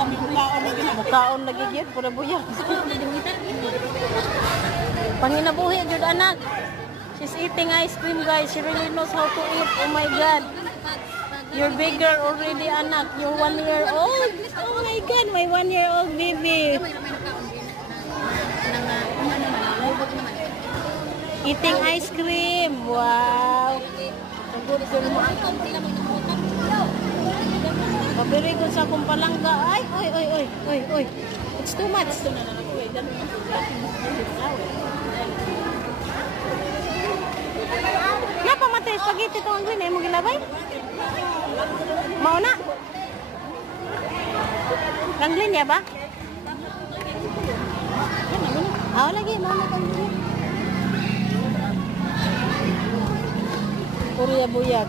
Mukaon lagi gyud pura buyag. Panginabuhi jud anak. She's eating ice cream, guys. She really knows how to eat. Oh my god. You're bigger already, anak. You're 1 year old. Oh my god, my 1-year-old baby. Eating ice cream. Wow. Good girl mo. Pabiri ko sa akong palangga. Ay, oy. It's too much. Napa matay spaghetti to ang green ay mo gilabay? Mauna? Kanglin ya ba? Lagi, mauna kanglin. Puriya buyag.